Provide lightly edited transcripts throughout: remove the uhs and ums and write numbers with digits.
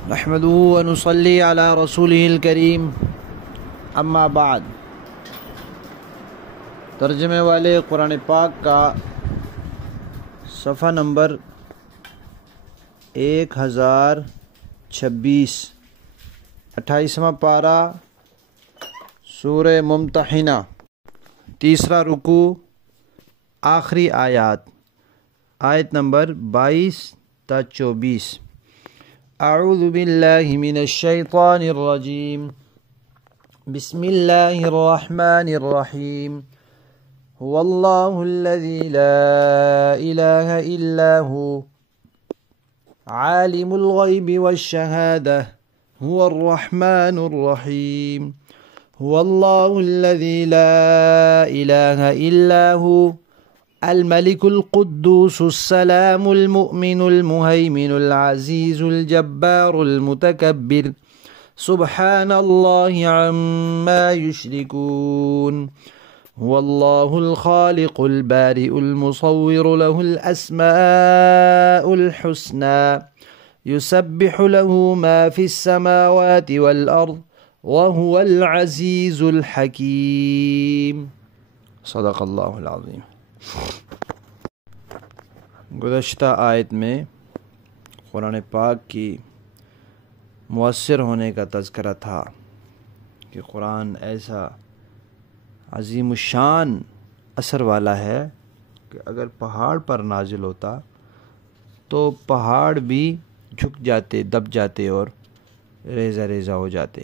نحمده ونصلي على رسوله الكريم اما بعد۔ ترجمے والے قرآن پاک کا صفحہ نمبر 1026، 28واں پارہ، سورہ ممتحنہ، تیسرا رکوع، آخری آیات، آیت نمبر 22 تا 24۔ اعوذ باللہ من الشیطان الرجیم، بسم اللہ الرحمن الرحیم۔ هو اللہ الذی لا الہ الا هو عالم الغیب والشہادہ هو الرحمن الرحیم۔ هو اللہ الذی لا الہ الا هو الملك القدوس السلام المؤمن المهيمن العزيز الجبار المتكبر سبحان الله عما يشركون۔ هو الله الخالق البارئ المصور له الأسماء الحسنى يسبح له ما في السماوات والأرض وهو العزيز الحكيم۔ صدق اللہ العظیم۔ گزشتہ آیت میں قرآن پاک کی مؤثر ہونے کا تذکرہ تھا کہ قرآن ایسا عظیم الشان اثر والا ہے کہ اگر پہاڑ پر نازل ہوتا تو پہاڑ بھی جھک جاتے، دب جاتے اور ریزہ ریزہ ہو جاتے۔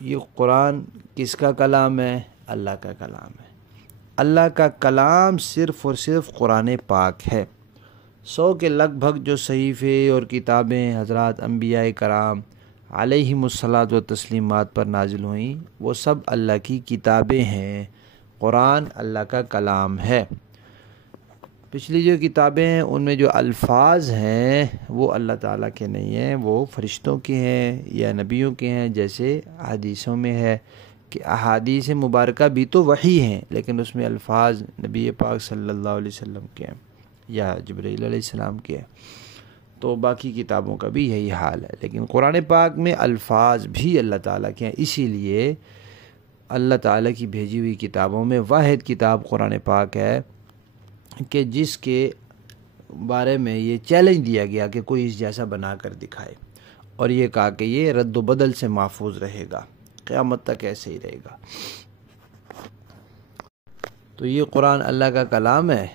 یہ قرآن کس کا کلام ہے؟ اللہ کا کلام ہے۔ اللہ کا کلام صرف اور صرف قرآن پاک ہے۔ 100 کے لگ بھگ جو صحیفے اور کتابیں حضرات انبیاء کرام علیہم الصلاۃ و تسلیمات پر نازل ہوئیں، وہ سب اللہ کی کتابیں ہیں۔ قرآن اللہ کا کلام ہے۔ پچھلی جو کتابیں ہیں ان میں جو الفاظ ہیں وہ اللہ تعالیٰ کے نہیں ہیں، وہ فرشتوں کے ہیں یا نبیوں کے ہیں، جیسے حدیثوں میں ہے کہ احادیث مبارکہ بھی تو وحی ہیں لیکن اس میں الفاظ نبی پاک صلی اللہ علیہ وسلم کے ہیں یا جبرائیل علیہ السلام کے ہیں، تو باقی کتابوں کا بھی یہی حال ہے۔ لیکن قرآن پاک میں الفاظ بھی اللہ تعالیٰ کے ہیں، اسی لیے اللہ تعالیٰ کی بھیجی ہوئی کتابوں میں واحد کتاب قرآن پاک ہے کہ جس کے بارے میں یہ چیلنج دیا گیا کہ کوئی اس جیسا بنا کر دکھائے، اور یہ کہا کہ یہ رد و بدل سے محفوظ رہے گا، قیامت تک ایسے ہی رہے گا۔ تو یہ قرآن اللہ کا کلام ہے،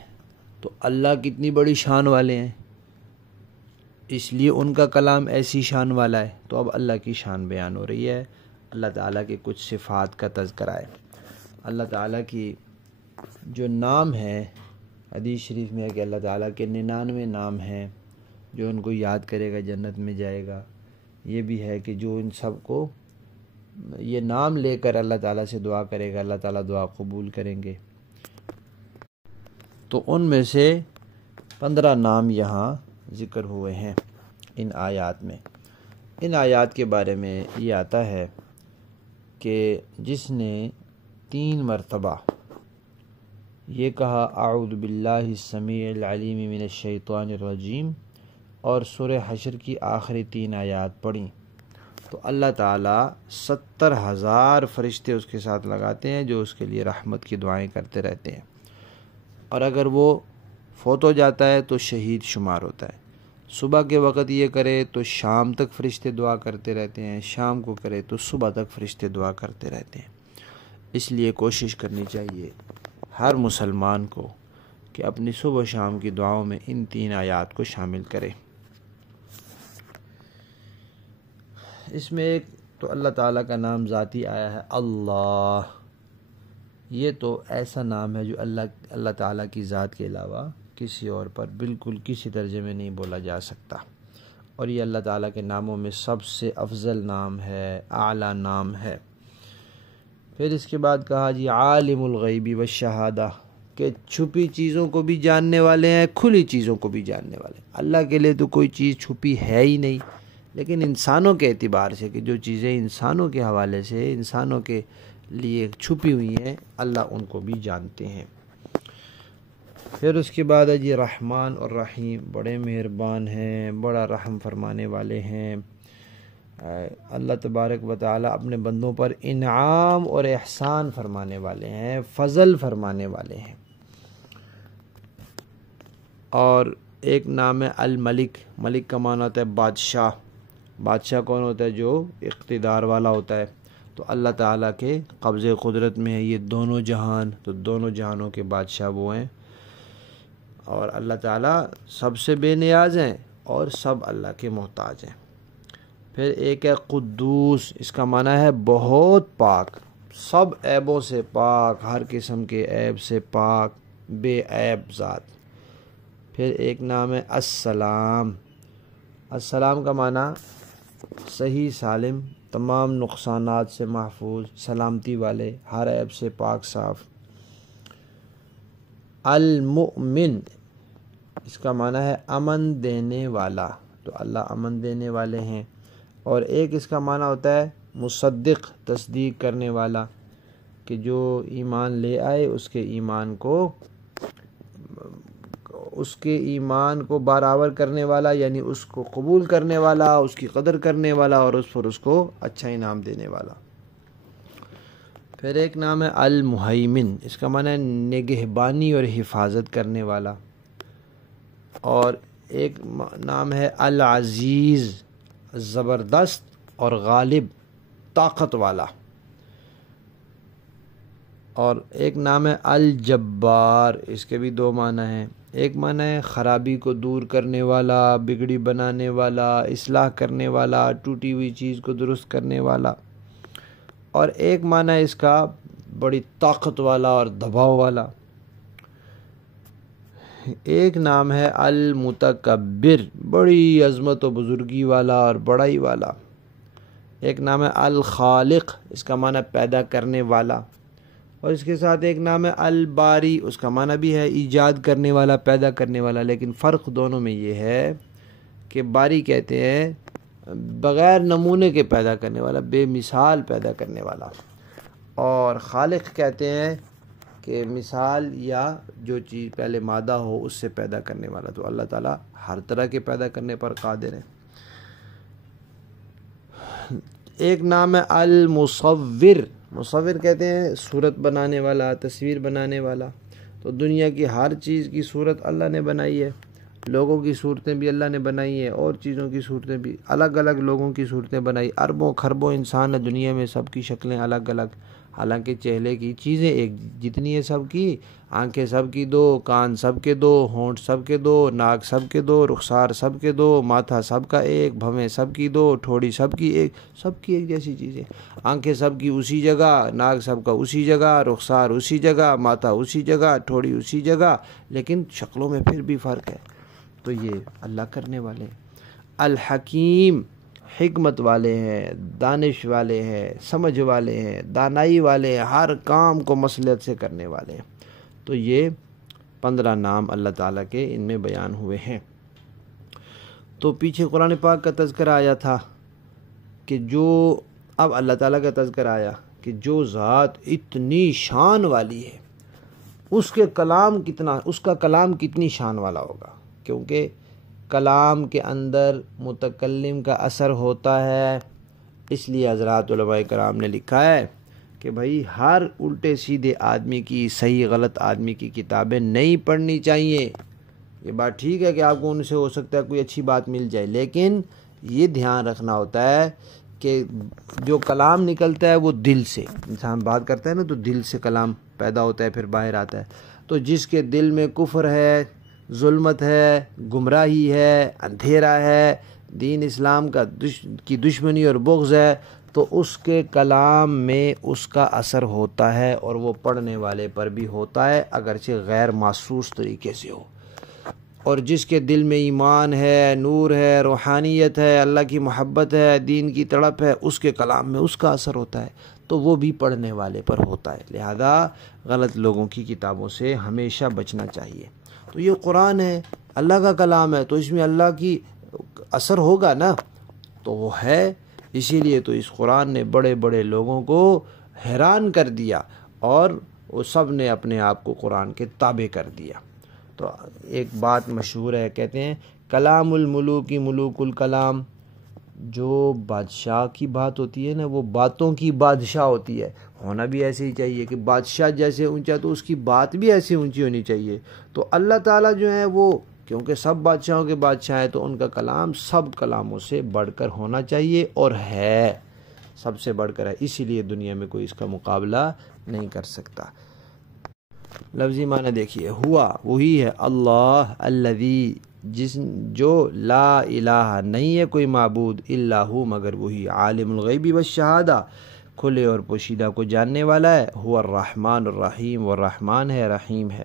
تو اللہ کتنی بڑی شان والے ہیں، اس لیے ان کا کلام ایسی شان والا ہے۔ تو اب اللہ کی شان بیان ہو رہی ہے، اللہ تعالیٰ کے کچھ صفات کا تذکرہ ہے۔ اللہ تعالیٰ کی جو نام ہے، حدیث شریف میں ہے کہ اللہ تعالیٰ کے 99 نام ہیں، جو ان کو یاد کرے گا جنت میں جائے گا۔ یہ بھی ہے کہ جو ان سب کو یہ نام لے کر اللہ تعالیٰ سے دعا کرے گا، اللہ تعالیٰ دعا قبول کریں گے۔ تو ان میں سے 15 نام یہاں ذکر ہوئے ہیں ان آیات میں۔ ان آیات کے بارے میں یہ آتا ہے کہ جس نے 3 مرتبہ یہ کہا اعوذ باللہ السمیع العلیم من الشیطان الرجیم اور سورہ حشر کی آخری 3 آیات پڑھیں تو اللہ تعالیٰ 70,000 فرشتے اس کے ساتھ لگاتے ہیں جو اس کے لیے رحمت کی دعائیں کرتے رہتے ہیں، اور اگر وہ فوت ہو جاتا ہے تو شہید شمار ہوتا ہے۔ صبح کے وقت یہ کرے تو شام تک فرشتے دعا کرتے رہتے ہیں، شام کو کرے تو صبح تک فرشتے دعا کرتے رہتے ہیں۔ اس لیے کوشش کرنی چاہیے ہر مسلمان کو کہ اپنی صبح و شام کی دعاؤں میں ان 3 آیات کو شامل کرے۔ اس میں ایک تو اللہ تعالیٰ کا نام ذاتی آیا ہے اللہ، یہ تو ایسا نام ہے جو اللہ تعالیٰ کی ذات کے علاوہ کسی اور پر بالکل کسی درجے میں نہیں بولا جا سکتا، اور یہ اللہ تعالیٰ کے ناموں میں سب سے افضل نام ہے، اعلیٰ نام ہے۔ پھر اس کے بعد کہا جی عالم الغیب والشہادہ، کہ چھپی چیزوں کو بھی جاننے والے ہیں، کھلی چیزوں کو بھی جاننے والے ہیں۔ اللہ کے لیے تو کوئی چیز چھپی ہے ہی نہیں، لیکن انسانوں کے اعتبار سے کہ جو چیزیں انسانوں کے حوالے سے انسانوں کے لیے چھپی ہوئی ہیں، اللہ ان کو بھی جانتے ہیں۔ پھر اس کے بعد ہے جی رحمان اور رحیم، بڑے مہربان ہیں، بڑا رحم فرمانے والے ہیں۔ اللہ تبارک و تعالی اپنے بندوں پر انعام اور احسان فرمانے والے ہیں، فضل فرمانے والے ہیں۔ اور ایک نام ہے الملک، ملک کا معنی ہوتا ہے بادشاہ۔ بادشاہ کون ہوتا ہے؟ جو اقتدار والا ہوتا ہے۔ تو اللہ تعالیٰ کے قبضے قدرت میں ہے یہ دونوں جہان، تو دونوں جہانوں کے بادشاہ وہ ہیں، اور اللہ تعالیٰ سب سے بے نیاز ہیں اور سب اللہ کے محتاج ہیں۔ پھر ایک ہے قدوس، اس کا معنی ہے بہت پاک، سب عیبوں سے پاک، ہر قسم کے عیب سے پاک، بے عیب ذات۔ پھر ایک نام ہے السلام، السلام کا معنی صحیح سالم، تمام نقصانات سے محفوظ، سلامتی والے، ہر عیب سے پاک صاف۔ المؤمن، اس کا معنی ہے امن دینے والا، تو اللہ امن دینے والے ہیں۔ اور ایک اس کا معنی ہوتا ہے مصدق، تصدیق کرنے والا، کہ جو ایمان لے آئے اس کے ایمان کو برابر کرنے والا، یعنی اس کو قبول کرنے والا، اس کی قدر کرنے والا، اور اس پر اس کو اچھا انعام دینے والا۔ پھر ایک نام ہے المہیمن، اس کا معنی ہے نگہبانی اور حفاظت کرنے والا۔ اور ایک نام ہے العزیز، زبردست اور غالب، طاقت والا۔ اور ایک نام ہے الجبار، اس کے بھی دو معنی ہیں، ایک معنی ہے خرابی کو دور کرنے والا، بگڑی بنانے والا، اصلاح کرنے والا، ٹوٹی ہوئی چیز کو درست کرنے والا۔ اور ایک معنی ہے اس کا بڑی طاقت والا اور دباؤ والا۔ ایک نام ہے المتکبر، بڑی عظمت و بزرگی والا اور بڑائی والا۔ ایک نام ہے الخالق، اس کا معنی پیدا کرنے والا۔ اور اس کے ساتھ ایک نام ہے الباری، اس کا معنی بھی ہے ایجاد کرنے والا، پیدا کرنے والا، لیکن فرق دونوں میں یہ ہے کہ باری کہتے ہیں بغیر نمونے کے پیدا کرنے والا، بے مثال پیدا کرنے والا، اور خالق کہتے ہیں کہ مثال یا جو چیز پہلے مادہ ہو اس سے پیدا کرنے والا۔ تو اللہ تعالیٰ ہر طرح کے پیدا کرنے پر قادر ہے۔ ایک نام ہے المصور، مصور کہتے ہیں صورت بنانے والا، تصویر بنانے والا۔ تو دنیا کی ہر چیز کی صورت اللہ نے بنائی ہے، لوگوں کی صورتیں بھی اللہ نے بنائی ہیں، اور چیزوں کی صورتیں بھی، الگ الگ لوگوں کی صورتیں بنائی، اربوں خربوں انسان ہے دنیا میں، سب کی شکلیں الگ الگ، حالانکہ چہرے کی چیزیں ایک جتنی ہے سب کی، آنکھیں سب کی دو، کان سب کے دو، ہونٹ سب کے دو، ناک سب کے دو، رخسار سب کے دو، ماتھا سب کا ایک، بھویں سب کی دو، ٹھوڑی سب کی ایک، سب کی ایک جیسی چیزیں، آنکھیں سب کی اسی جگہ، ناک سب کا اسی جگہ، رخسار اسی جگہ، ماتھا اسی جگہ، ٹھوڑی اسی جگہ، لیکن شکلوں میں پھر بھی فرق ہے۔ تو یہ اللہ کرنے والے ہیں۔ الحکیم، حکمت والے ہیں، دانش والے ہیں، سمجھ والے ہیں، دانائی والے ہیں، ہر کام کو مصلحت سے کرنے والے ہیں۔ تو یہ 15 نام اللہ تعالیٰ کے ان میں بیان ہوئے ہیں۔ تو پیچھے قرآن پاک کا تذکرہ آیا تھا کہ اب اللہ تعالیٰ کا تذکرہ آیا کہ جو ذات اتنی شان والی ہے اس کا کلام کتنی شان والا ہوگا، کیونکہ کلام کے اندر متکلم کا اثر ہوتا ہے۔ اس لیے حضرات علماء کرام نے لکھا ہے کہ بھائی ہر الٹے سیدھے آدمی کی، صحیح غلط آدمی کی کتابیں نہیں پڑھنی چاہیے۔ یہ بات ٹھیک ہے کہ آپ کو ان سے ہو سکتا ہے کوئی اچھی بات مل جائے، لیکن یہ دھیان رکھنا ہوتا ہے کہ جو کلام نکلتا ہے وہ دل سے، انسان بات کرتا ہے نا تو دل سے کلام پیدا ہوتا ہے، پھر باہر آتا ہے۔ تو جس کے دل میں کفر ہے، ظلمت ہے، گمراہی ہے، اندھیرا ہے، دین اسلام کی دشمنی اور بغض ہے، تو اس کے کلام میں اس کا اثر ہوتا ہے، اور وہ پڑھنے والے پر بھی ہوتا ہے، اگرچہ غیر محسوس طریقے سے ہو۔ اور جس کے دل میں ایمان ہے، نور ہے، روحانیت ہے، اللہ کی محبت ہے، دین کی تڑپ ہے، اس کے کلام میں اس کا اثر ہوتا ہے، تو وہ بھی پڑھنے والے پر ہوتا ہے۔ لہذا غلط لوگوں کی کتابوں سے ہمیشہ بچنا چاہیے۔ تو یہ قرآن ہے، اللہ کا کلام ہے، تو اس میں اللہ کی اثر ہوگا نا، تو وہ ہے۔ اسی لیے تو اس قرآن نے بڑے بڑے لوگوں کو حیران کر دیا، اور وہ سب نے اپنے آپ کو قرآن کے تابع کر دیا۔ تو ایک بات مشہور ہے، کہتے ہیں کلام الملوک ملوک الکلام، جو بادشاہ کی بات ہوتی ہے نا وہ باتوں کی بادشاہ ہوتی ہے، ہونا بھی ایسے ہی چاہیے کہ بادشاہ جیسے اونچا تو اس کی بات بھی ایسی اونچی ہونی چاہیے۔ تو اللہ تعالیٰ جو ہے وہ کیونکہ سب بادشاہوں کے بادشاہ ہیں تو ان کا کلام سب کلاموں سے بڑھ کر ہونا چاہیے، اور ہے سب سے بڑھ کر ہے، اسی لیے دنیا میں کوئی اس کا مقابلہ نہیں کر سکتا۔ لفظی معنی دیکھیے، ہوا وہی ہے، اللہ الذی جو لا الہ نہیں ہے کوئی معبود الا ہو مگر وہی، عالم الغیب والشہادہ کھلے اور پوشیدہ کو جاننے والا ہے، ہوا الرحمن الرحیم، والرحمن ہے رحیم ہے۔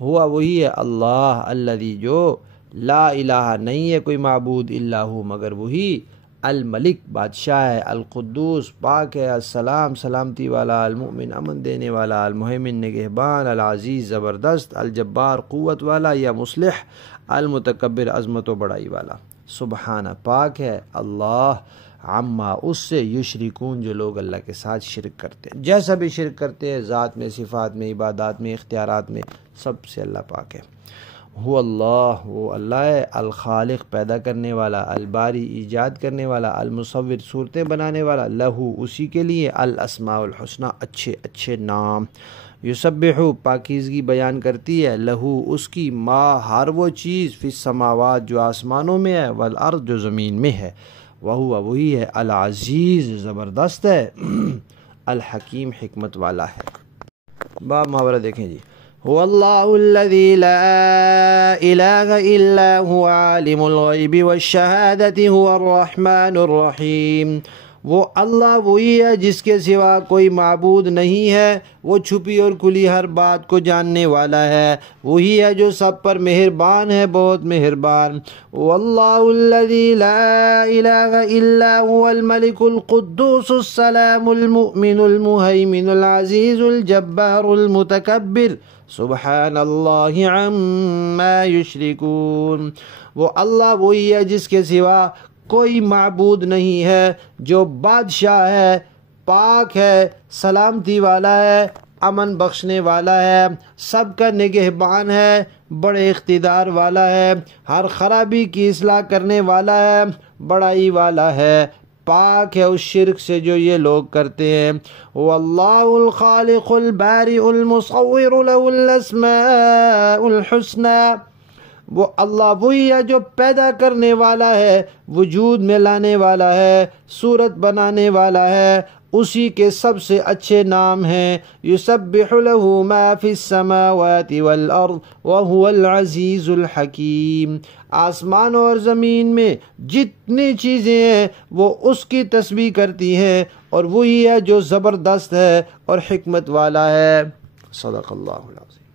ہوا وہی ہے اللہ الذی جو لا الہ نہیں ہے کوئی معبود الا ہو مگر وہی، الملک بادشاہ ہے، القدوس پاک ہے، السلام سلامتی والا، المؤمن امن دینے والا، المہیمن نگہبان، العزیز زبردست، الجبار قوت والا یا مصلح، المتکبر عظمت و بڑائی والا۔ سبحانہ پاک ہے اللہ، عما اس سے، یشرکون جو لوگ اللہ کے ساتھ شرک کرتے ہیں، جیسا بھی شرک کرتے ہیں، ذات میں، صفات میں، عبادات میں، اختیارات میں، سب سے اللہ پاک ہے۔ هو اللہ وہ اللہ ہے، الخالق پیدا کرنے والا، الباری ایجاد کرنے والا، المصور صورتیں بنانے والا، لہو اسی کے لیے، الاسماء الحسنی اچھے اچھے نام، یسبح پاکیزگی بیان کرتی ہے، لہو اس کی، ما ہر وہ چیز، فی السماوات جو آسمانوں میں ہے، والارض جو زمین میں ہے، وہو وہی ہے، العزیز زبردست ہے، الحکیم حکمت والا ہے۔ باب محاورہ دیکھیں جی، هو اللہ الذی لا الہ الا هو عالم الغیب والشہادۃ هو الرحمن الرحیم، وہ اللہ وہی ہے جس کے سوا کوئی معبود نہیں ہے، وہ چھپی اور کھلی ہر بات کو جاننے والا ہے، وہی ہے جو سب پر مہربان ہے، بہت مہربان۔ واللہ الذی لا الہ الا هو الملک القدوس السلام المؤمن المہیمن العزیز الجبار المتکبر، سبحان اللہ عما یشرکون، وہ اللہ وہی ہے جس کے سوا کوئی معبود نہیں ہے، جو بادشاہ ہے، پاک ہے، سلامتی والا ہے، امن بخشنے والا ہے، سب کا نگہبان ہے، بڑے اقتدار والا ہے، ہر خرابی کی اصلاح کرنے والا ہے، بڑائی والا ہے، پاک ہے اس شرک سے جو یہ لوگ کرتے ہیں۔ واللہ الخالق البارئ المصور له الاسماء الحسنى، وہ اللہ وہی ہے جو پیدا کرنے والا ہے، وجود میں لانے والا ہے، صورت بنانے والا ہے، اسی کے سب سے اچھے نام ہیں، یسبح له ما فی السماوات والارض وهو العزیز الحکیم، آسمان اور زمین میں جتنی چیزیں ہیں وہ اس کی تسبیح کرتی ہیں، اور وہی ہے جو زبردست ہے اور حکمت والا ہے۔ صدق اللہ العظیم۔